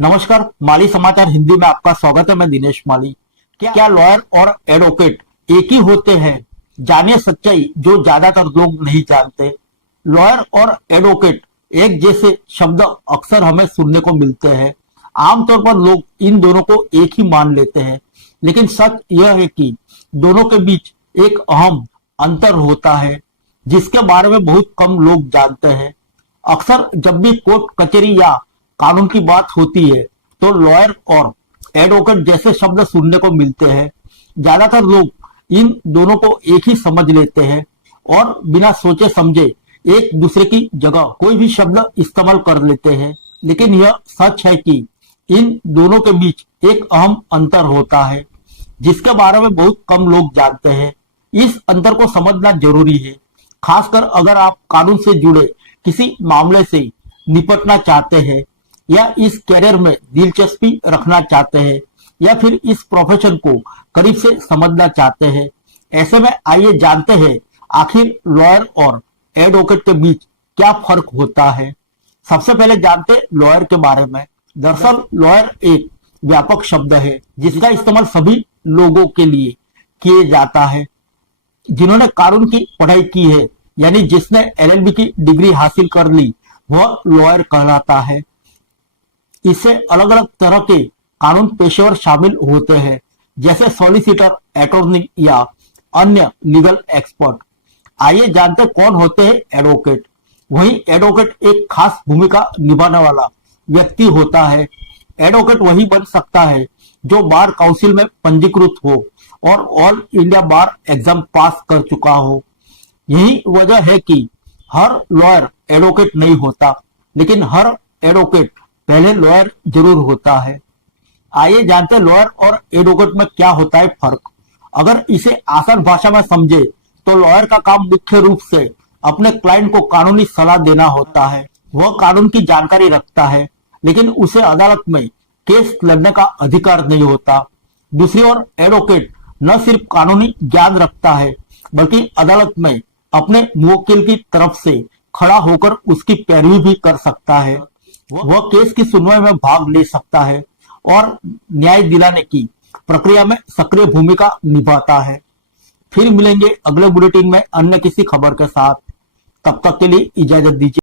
नमस्कार, माली समाचार हिंदी में आपका स्वागत है। मैं दिनेश माली। क्या लॉयर और एडवोकेट एक ही होते हैं? जानिए सच्चाई जो ज्यादातर लोग नहीं जानते। लॉयर और एडवोकेट एक जैसे शब्द अक्सर हमें सुनने को मिलते हैं। आमतौर पर लोग इन दोनों को एक ही मान लेते हैं, लेकिन सच यह है कि दोनों के बीच एक अहम अंतर होता है जिसके बारे में बहुत कम लोग जानते हैं। अक्सर जब भी कोर्ट कचहरी या कानून की बात होती है तो लॉयर और एडवोकेट जैसे शब्द सुनने को मिलते हैं। ज्यादातर लोग इन दोनों को एक ही समझ लेते हैं और बिना सोचे समझे एक दूसरे की जगह कोई भी शब्द इस्तेमाल कर लेते हैं। लेकिन यह सच है कि इन दोनों के बीच एक अहम अंतर होता है जिसके बारे में बहुत कम लोग जानते हैं। इस अंतर को समझना जरूरी है, खासकर अगर आप कानून से जुड़े किसी मामले से निपटना चाहते हैं या इस कैरियर में दिलचस्पी रखना चाहते हैं या फिर इस प्रोफेशन को करीब से समझना चाहते हैं। ऐसे में आइए जानते हैं आखिर लॉयर और एडवोकेट के बीच क्या फर्क होता है। सबसे पहले जानते हैं लॉयर के बारे में। दरअसल लॉयर एक व्यापक शब्द है जिसका इस्तेमाल सभी लोगों के लिए किए जाता है जिन्होंने कानून की पढ़ाई की है, यानी जिसने एलएलबी की डिग्री हासिल कर ली वह लॉयर कहलाता है। इससे अलग अलग तरह के कानून पेशेवर शामिल होते हैं, जैसे सॉलिसिटर, अटॉर्नी या अन्य लीगल एक्सपर्ट। आइए जानते कौन होते हैं एडवोकेट। वही एडवोकेट एक खास भूमिका निभाने वाला व्यक्ति होता है। एडवोकेट वही बन सकता है जो बार काउंसिल में पंजीकृत हो और ऑल इंडिया बार एग्जाम पास कर चुका हो। यही वजह है कि हर लॉयर एडवोकेट नहीं होता, लेकिन हर एडवोकेट पहले लॉयर जरूर होता है। आइए जानते हैं लॉयर और एडवोकेट में क्या होता है फर्क। अगर इसे आसान भाषा में समझे तो लॉयर का काम मुख्य रूप से अपने क्लाइंट को कानूनी सलाह देना होता है। वह कानून की जानकारी रखता है, लेकिन उसे अदालत में केस लड़ने का अधिकार नहीं होता। दूसरी ओर एडवोकेट न सिर्फ कानूनी ज्ञान रखता है, बल्कि अदालत में अपने मुवक्किल की तरफ से खड़ा होकर उसकी पैरवी भी कर सकता है। वह केस की सुनवाई में भाग ले सकता है और न्याय दिलाने की प्रक्रिया में सक्रिय भूमिका निभाता है। फिर मिलेंगे अगले बुलेटिन में अन्य किसी खबर के साथ। तब तक के लिए इजाजत दीजिए।